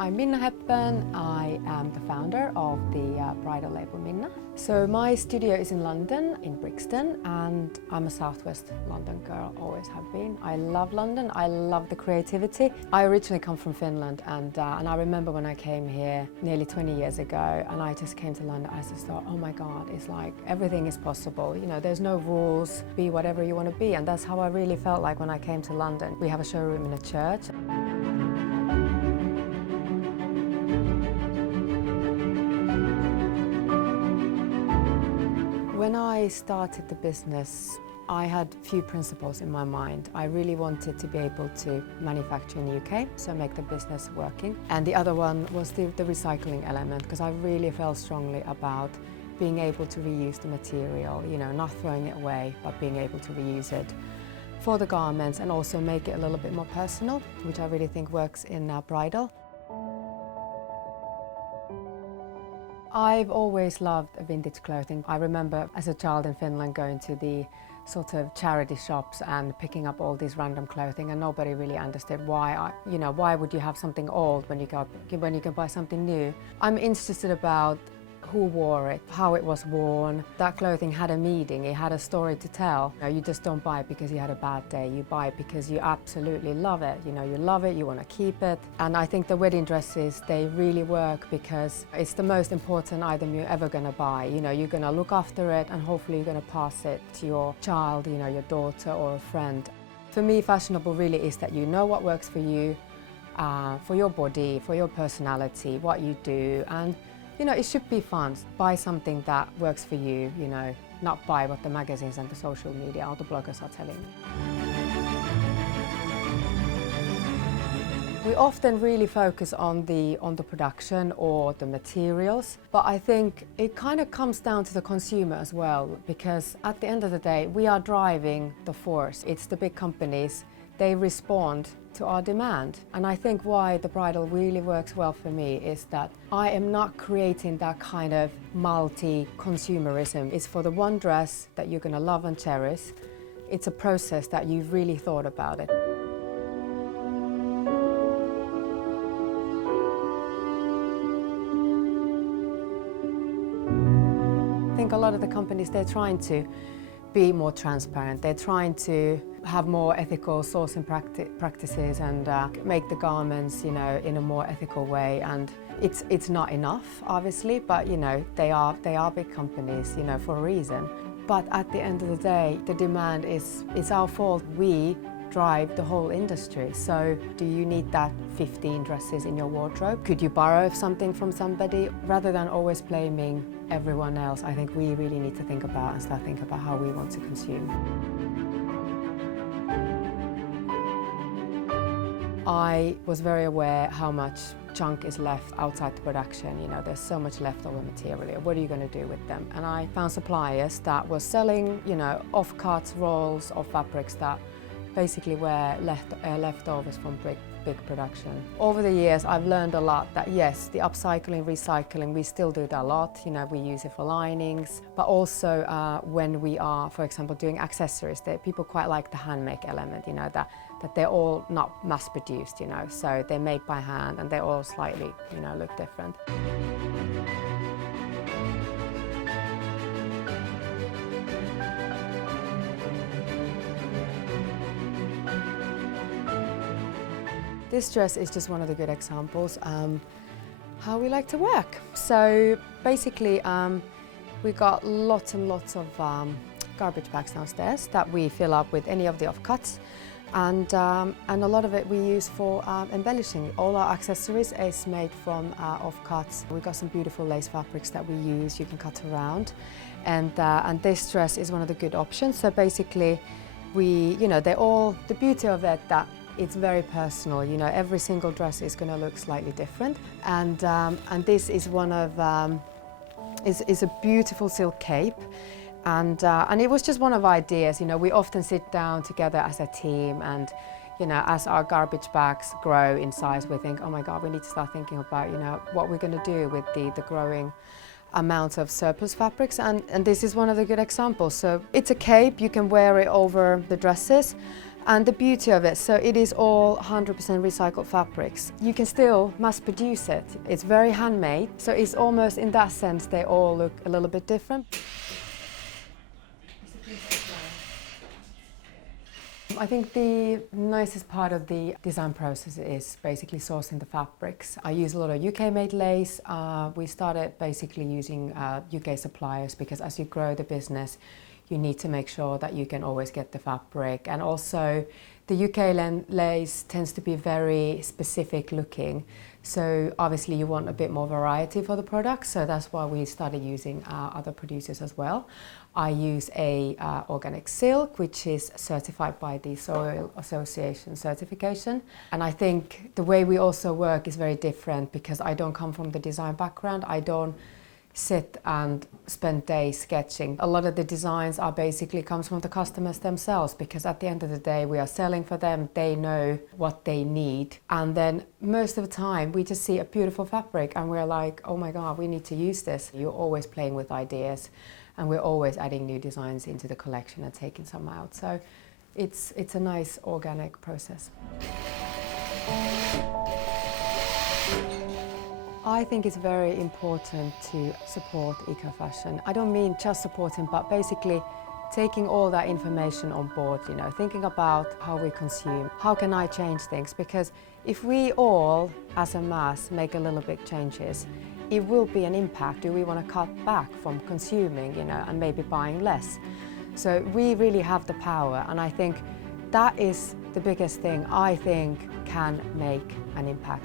I'm Minna Hepburn. I am the founder of the bridal label Minna. So my studio is in London, in Brixton, and I'm a Southwest London girl, always have been. I love London, I love the creativity. I originally come from Finland, and I remember when I came here nearly 20 years ago, and I just came to London, I just thought, oh my God, it's like everything is possible. You know, there's no rules, be whatever you want to be, and that's how I really felt like when I came to London. We have a showroom in a church. When I started the business, I had a few principles in my mind. I really wanted to be able to manufacture in the UK, so make the business working. And the other one was the recycling element, because I really felt strongly about being able to reuse the material, you know, not throwing it away, but being able to reuse it for the garments and also make it a little bit more personal, which I really think works in bridal. I've always loved vintage clothing. I remember as a child in Finland going to the sort of charity shops and picking up all these random clothing, and nobody really understood why, why would you have something old when you can buy something new. I'm interested about who wore it, how it was worn. That clothing had a meaning, it had a story to tell. You just don't buy it because you had a bad day, you buy it because you absolutely love it. You know, you love it, you want to keep it. And I think the wedding dresses, they really work because it's the most important item you're ever going to buy. You know, you're going to look after it and hopefully you're going to pass it to your child, you know, your daughter or a friend. For me, fashionable really is that you know what works for you, for your body, for your personality, what you do, and you know, it should be fun. Buy something that works for you, you know, not buy what the magazines and the social media or the bloggers are telling you. We often really focus on the production or the materials, but I think it kind of comes down to the consumer as well, because at the end of the day, we are driving the force. It's the big companies, they respond to our demand. And I think why the bridal really works well for me is that I am not creating that kind of multi-consumerism. It's for the one dress that you're going to love and cherish. It's a process that you've really thought about it. I think a lot of the companies, they're trying to be more transparent. They're trying to have more ethical sourcing practices and make the garments, you know, in a more ethical way. And it's not enough, obviously, but you know, they are big companies, you know, for a reason. But at the end of the day, the demand is our fault. We drive the whole industry. So do you need that 15 dresses in your wardrobe? Could you borrow something from somebody? Rather than always blaming everyone else, I think we really need to think about and start thinking about how we want to consume. I was very aware how much junk is left outside the production. You know, there's so much leftover material. What are you going to do with them? And I found suppliers that were selling, you know, off-cuts, rolls of fabrics that basically were leftovers from big production. Over the years, I've learned a lot that yes, the upcycling, recycling, we still do that a lot. You know, we use it for linings, but also when we are, for example, doing accessories, people quite like the handmake element. You know, that they're all not mass-produced. You know, so they're made by hand and they all slightly, you know, look different. This dress is just one of the good examples how we like to work. So basically we got lots and lots of garbage bags downstairs that we fill up with any of the offcuts, and a lot of it we use for embellishing. All our accessories is made from offcuts. We've got some beautiful lace fabrics that we use, you can cut around, and this dress is one of the good options. So basically you know, the beauty of it that it's very personal. You know, every single dress is going to look slightly different, and this is one of is a beautiful silk cape, and it was just one of our ideas. You know, we often sit down together as a team, and you know, as our garbage bags grow in size, we think, oh my God, we need to start thinking about, you know, what we're going to do with the growing amounts of surplus fabrics, and this is one of the good examples. So it's a cape, you can wear it over the dresses, And the beauty of it, so it is all 100% recycled fabrics. You can still mass produce it. It's very handmade, so it's almost in that sense they all look a little bit different. I think the nicest part of the design process is basically sourcing the fabrics. I use a lot of UK-made lace. We started basically using UK suppliers because as you grow the business, you need to make sure that you can always get the fabric. And also the UK lace tends to be very specific looking. So obviously you want a bit more variety for the product. So that's why we started using other producers as well. I use a organic silk, which is certified by the Soil Association certification. And I think the way we also work is very different because I don't come from the design background. I don't sit and spend days sketching. A lot of the designs are basically comes from the customers themselves because at the end of the day we are selling for them, they know what they need, and then most of the time we just see a beautiful fabric and we're like, oh my god, we need to use this. You're always playing with ideas and we're always adding new designs into the collection and taking some out, so it's a nice organic process. I think it's very important to support eco-fashion. I don't mean just supporting, but basically taking all that information on board, you know, thinking about how we consume, how can I change things? Because if we all, as a mass, make a little bit changes, it will be an impact. Do we want to cut back from consuming, you know, and maybe buying less? So we really have the power, and I think that is the biggest thing I think can make an impact.